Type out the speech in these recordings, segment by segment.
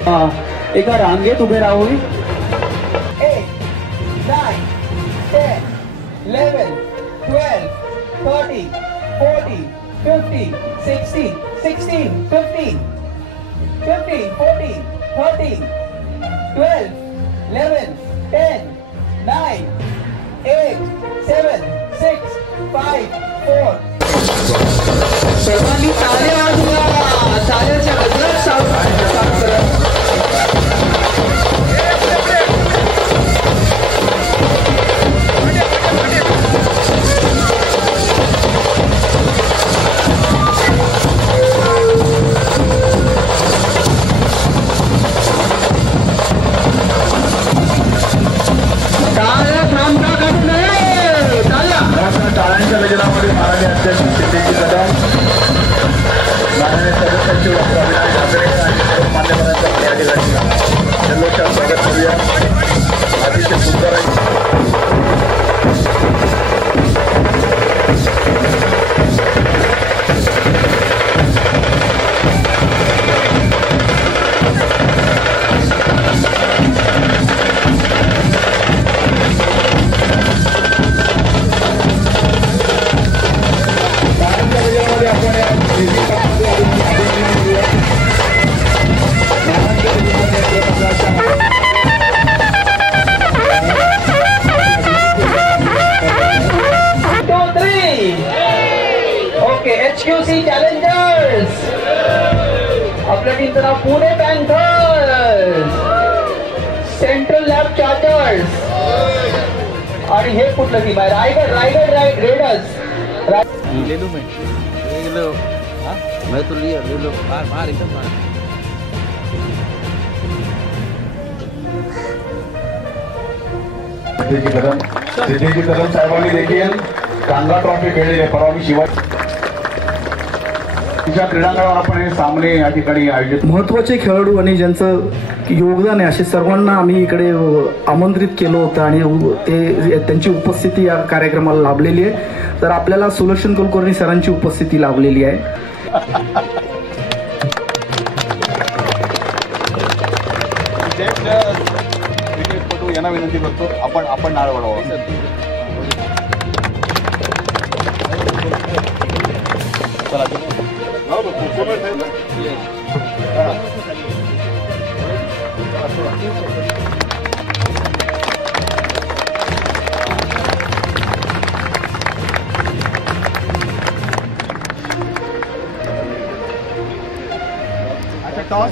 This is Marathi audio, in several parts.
एका रांगेत उभे राहून 8, 9, 10, 11, 12, 13, 14, 15, 16, 16, 15, 15, 14, 13, 12, 11, 10, 9, 8, 7, 6, 5, 4. सर्वांनी टाळ्या वाजवा. टाळ्याच्या गजरात साथ करा. टाळ्यांच्या गजरामध्ये माननीय अध्यक्ष सिद्धेजी कदम, माननीय सदस्य डॉक्टर अविनाश ठाकरे आणि सर्व मान्यवरांचा या ठिकाणी जल्लोषात स्वागत करूया. अतिशय सुंदर आहे. HQC चॅलेंजर्स, आपल्या टीमचं नाव Pune panthers, central lab chargers आणि हे कुठलं टीम आहे? रायगड रेडर्स. ले लो मैं तो लिया ले लो मार एकदम मार. सिद्धेजी कदम साहेबांनी देखील कांदा ट्रॉफी खेळलेली आहे. परवा मी शिवाजी क्रीडांगणावर आपण हे सामने या ठिकाणी आयोजित. महत्त्वाचे खेळाडू आणि ज्यांचं योगदान आहे असे सर्वांना आम्ही इकडे आमंत्रित केलं होतं आणि ते त्यांची उपस्थिती या कार्यक्रमाला लाभलेली आहे. तर आपल्याला सुलक्षण कुलकर्णी सरांची उपस्थिती लाभलेली आहे. क्रिकेटपटू यांना विनंती करतो आपण नाळ वाढवा. अच्छा टॉस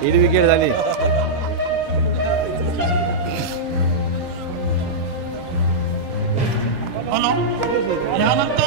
ही विकेट झाली. हॅलो यानंतर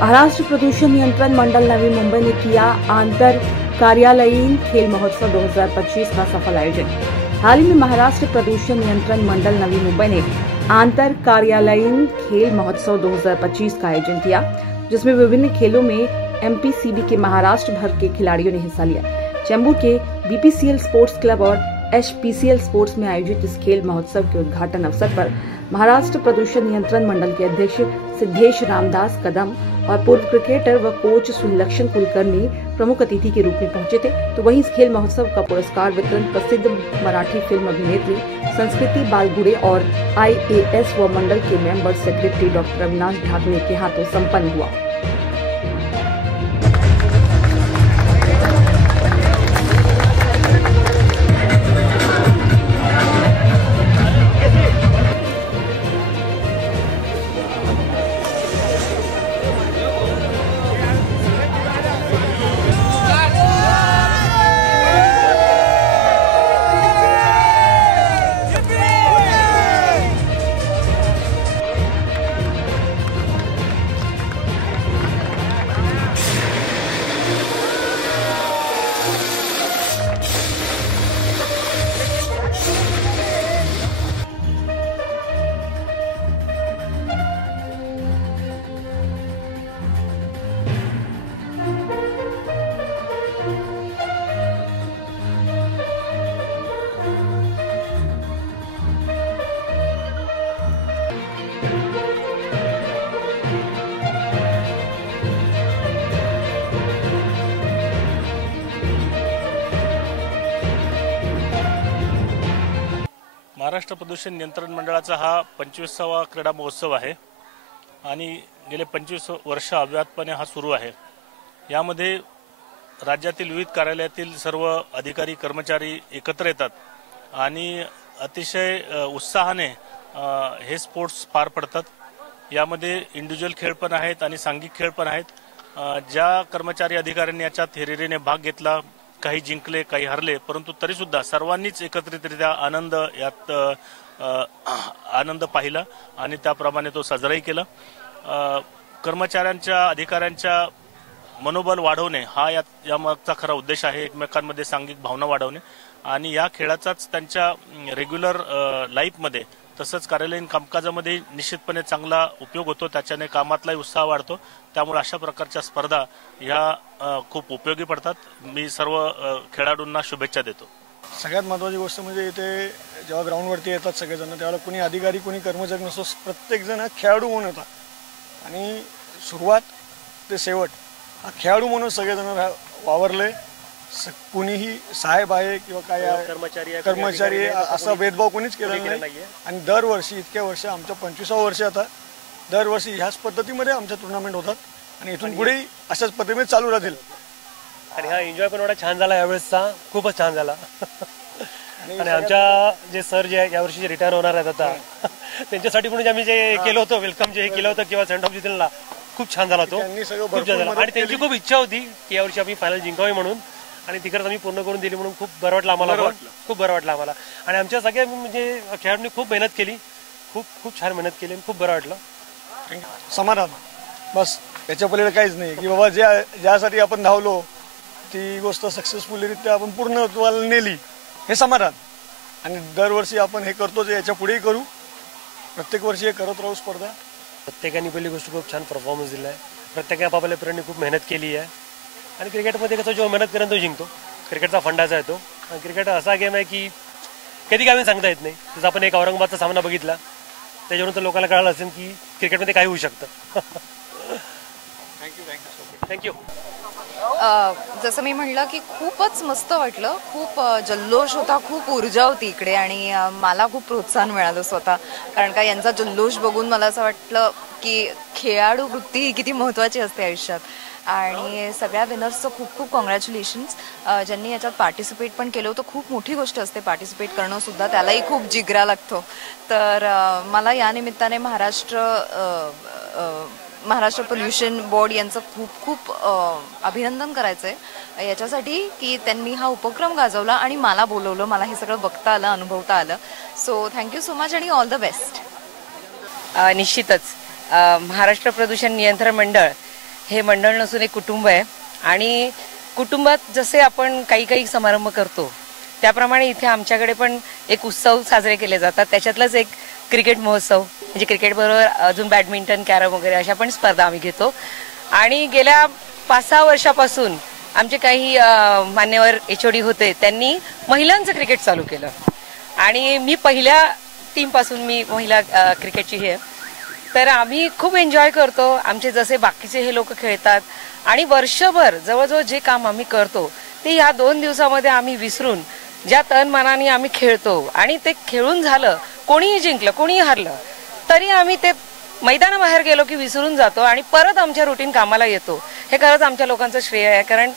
महाराष्ट्र प्रदूषण नियंत्रण मंडल नवी मुंबई ने किया आंतर कार्यालयीन खेल महोत्सव 2025 का सफल आयोजन। हाल ही में महाराष्ट्र प्रदूषण नियंत्रण मंडल नवी मुंबई ने आंतर कार्यालयीन खेल महोत्सव 2025 का आयोजन किया, जिसमें विभिन्न खेलों में एमपीसीबी के महाराष्ट्र भर के खिलाड़ियों ने हिस्सा लिया। चेंबूर के BPCL स्पोर्ट्स क्लब और HPCL स्पोर्ट्स में आयोजित इस खेल महोत्सव के उद्घाटन अवसर पर महाराष्ट्र प्रदूषण नियंत्रण मंडल के अध्यक्ष सिद्धेश रामदास कदम और पूर्व क्रिकेटर व कोच सुलक्षण कुलकर्णी प्रमुख अतिथि के रूप में पहुंचे थे। तो वहीं इस खेल महोत्सव का पुरस्कार वितरण प्रसिद्ध मराठी फिल्म अभिनेत्री संस्कृति बालगुड़े और IAS व मंडल के member secretary doctor Avinash Dhakne के हाथों संपन्न हुआ। महाराष्ट्र प्रदूषण नियंत्रण मंडळाचा हा 25वा क्रीडा महोत्सव आहे आणि गेले 25 वर्ष अव्याहतपणे हा सुरू आहे। यामध्ये राज्यातील विविध कार्यालयातील सर्व अधिकारी कर्मचारी एकत्र येतात आणि अतिशय उत्साहाने हे स्पोर्ट्स पार पडतात। यामध्ये इंडिव्हिज्युअल खेळ पण आहेत आणि सांघिक खेळ पण आहेत। ज्या कर्मचारी अधिकाऱ्यांनी याच्यात हिरिरीने भाग घेतला, काही जिंकले काही हरले, परंतु तरी सुद्धा सर्वांनीच एकत्रितरित्या आनंद पाहिला आणि त्याप्रमाणे तो साजराही केला। कर्मचाऱ्यांच्या अधिकाऱ्यांच्या मनोबल वाढवणे हा यामागचा खरा उद्देश आहे। एकमेकांमध्ये सांघिक भावना वाढवणे आणि या खेळाचाच त्यांच्या रेग्युलर लाईफमध्ये तसंच कार्यालयीन कामकाजामध्ये निश्चितपणे चांगला उपयोग होतो। त्याच्याने कामातलाही उत्साह वाढतो। त्यामुळे अशा प्रकारच्या स्पर्धा ह्या खूप उपयोगी पडतात। मी सर्व खेळाडूंना शुभेच्छा देतो। सगळ्यात महत्त्वाची गोष्ट म्हणजे इथे जेव्हा ग्राउंडवरती येतात सगळेजण, त्यावेळेला कोणी अधिकारी कोणी कर्मचारी नसतो, प्रत्येकजण हा खेळाडू म्हणून येतात आणि सुरुवात ते शेवट हा खेळाडू म्हणून सगळेजण वावरले। कुणीही साहेब आहे किंवा काय कर्मचारी असा भेदभाव कोणीच केलेला नाही आणि दरवर्षी इतक्या वर्ष आमच्या 25वा वर्ष आता दरवर्षी ह्याच पद्धतीमध्ये आमच्या टुर्नामेंट होतात आणि इथून पुढे अशाच पद्धतीने चालू राहतील। आणि हा एन्जॉय पण एवढा छान झाला यावेळेसचा, खूपच छान झाला। आणि आमच्या जे सर जे यावर्षी जे रिटायर होणार आहेत आता त्यांच्यासाठी पण आम्ही जे केलं होतं वेलकम जे केलं होतं किंवा सेंड ऑफ जे दिलं ना, खूप छान झाला तो, खूप छान झाला। आणि त्यांची खूप इच्छा होती की यावर्षी आम्ही फायनल जिंकावी म्हणून आणि ती खरंच आम्ही पूर्ण करून दिली म्हणून खूप बरं वाटलं आम्हाला, खूप बरं वाटलं आम्हाला। आणि आमच्या सगळ्या म्हणजे खेळाडूंनी खूप मेहनत केली, खूप छान मेहनत केली, खूप बरं वाटलं। समाधान बस, त्याच्या पलीकडे काहीच नाही की बाबा ज्यासाठी आपण धावलो ती गोष्ट सक्सेसफुलीरित्या आपण पूर्ण नेली, हे समाधान। आणि दरवर्षी आपण हे करतो जे याच्या पुढेही करू, प्रत्येक वर्षी हे करत राहू स्पर्धा। प्रत्येकाने पहिली गोष्ट खूप छान परफॉर्मन्स दिला आहे, प्रत्येकाने आपापल्या प्रेरणेने खूप मेहनत केली आहे आणि क्रिकेटमध्ये कसं जो मेहनत करेन तो जिंकतो, क्रिकेटचा फंडाचा आहे तो। आणि क्रिकेट असा गेम आहे की कधी काय सांगता येत नाही। जसं आपण एक औरंगाबादचा सामना बघितला, त्याच्यावरून तर लोकांना कळालं असेल की क्रिकेटमध्ये काय होऊ शकतं। थँक्यू। जसं मी म्हटलं की खूपच मस्त वाटलं, खूप जल्लोष होता, खूप ऊर्जा होती इकडे आणि मला खूप प्रोत्साहन मिळालं स्वतः, कारण का यांचा जल्लोष बघून मला असं वाटलं की खेळाडू वृत्ती ही किती महत्त्वाची असते आयुष्यात। आणि सगळ्या विनर्सचं खूप खूप कॉंग्रॅच्युलेशन्स। ज्यांनी याच्यात पार्टिसिपेट पण केलं होतं, खूप मोठी गोष्ट असते पार्टिसिपेट करणं सुद्धा, त्यालाही खूप जिगरा लागतो। तर मला या निमित्ताने महाराष्ट्र पोल्युशन बोर्ड यांचं खूप खूप अभिनंदन करायचं आहे याच्यासाठी की त्यांनी हा उपक्रम गाजवला आणि मला बोलवलं, मला हे सगळं बघता आलं, अनुभवता आलं। सो थँक्यू सो मच आणि ऑल द बेस्ट। निश्चितच महाराष्ट्र प्रदूषण नियंत्रण मंडळ हे मंडळ नसून एक कुटुंब आहे आणि कुटुंबात जसे आपण काही समारंभ करतो त्याप्रमाणे इथे आमच्याकडे पण एक उत्सव साजरे केले जातात। त्याच्यातलाच एक क्रिकेट महोत्सव, म्हणजे क्रिकेट बरोबर अजून बॅडमिंटन, कॅरम वगैरे अशा पण स्पर्धा आम्ही घेतो। आणि गेल्या 5-6 वर्षापासून आमचे काही मान्यवर HOD होते, त्यांनी महिलांचं क्रिकेट चालू केलं आणि मी पहिल्या टीमपासून मी महिला क्रिकेटची हे, तर आम्ही खूप एन्जॉय करतो. आमचे जसे बाकीचे हे लोक खेळतात आणि वर्षभर जवळजवळ जे काम आम्ही करतो ते या 2 दिवसामध्ये आम्ही विसरून ज्या तन मनाने आम्ही खेळतो आणि ते खेळून झालं, कोणीही जिंकलं कोणीही हारलं तरी आम्ही ते मैदानाबाहेर गेलो की विसरून जातो आणि परत आमच्या रुटीन कामाला येतो. हे खरंच आमच्या लोकांचं श्रेय आहे, कारण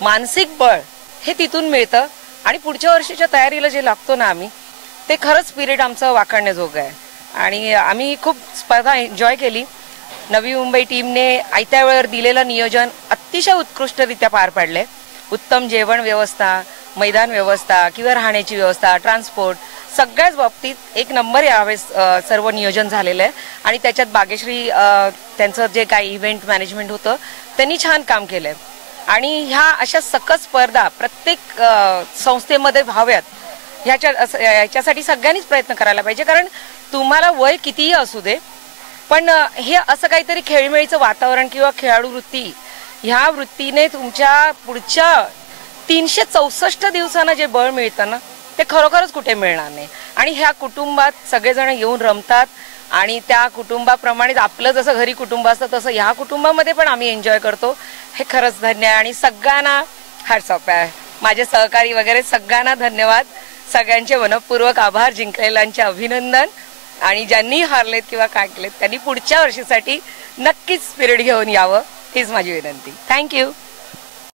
मानसिक बळ हे तिथून मिळतं आणि पुढच्या वर्षीच्या तयारीला जे लागतो ना आम्ही, ते खरंच स्पिरिट आमचं वाखाणण्याजोगं आहे. आणि आम्ही खूप स्पर्धा एन्जॉय केली. नवी मुंबई टीमने आयत्या वेळेवर दिलेलं नियोजन अतिशय उत्कृष्टरित्या पार पाडले. उत्तम जेवण व्यवस्था, मैदान व्यवस्था किंवा राहण्याची व्यवस्था, ट्रान्सपोर्ट सगळ्याच बाबतीत एक नंबर यावेळेस सर्व नियोजन झालेलं आहे. आणि त्याच्यात बागेश्री त्यांचं जे काही इव्हेंट मॅनेजमेंट होतं त्यांनी छान काम केलंय. आणि ह्या अशा सकस स्पर्धा प्रत्येक संस्थेमध्ये व्हाव्यात ह्याच्यासाठी सगळ्यांनीच प्रयत्न करायला पाहिजे. कारण तुम्हाला वय कितीही असू दे, पण हे असं काहीतरी खेळीमेळीचं वातावरण किंवा खेळाडू वृत्ती, ह्या वृत्तीने तुमच्या पुढच्या 364 दिवसांना जे बळ मिळतं ना, ते खरोखरच कुठे मिळणार नाही. आणि ह्या कुटुंबात सगळेजण येऊन रमतात आणि त्या कुटुंबाप्रमाणेच आपलं जसं घरी कुटुंब असतं तसं ह्या कुटुंबामध्ये पण आम्ही एन्जॉय करतो. हे खरंच धन्य आहे आणि सगळ्यांना हॅट्स ऑफ आहे. माझे सहकारी वगैरे सगळ्यांना धन्यवाद. सगळ्यांचे मनपूर्वक आभार, जिंकलेल्यांचे अभिनंदन आणि ज्यांनी हारलेत किंवा काय केलेत त्यांनी पुढच्या वर्षीसाठी नक्कीच स्पिरिट घेऊन यावं हीच माझी विनंती. थँक्यू.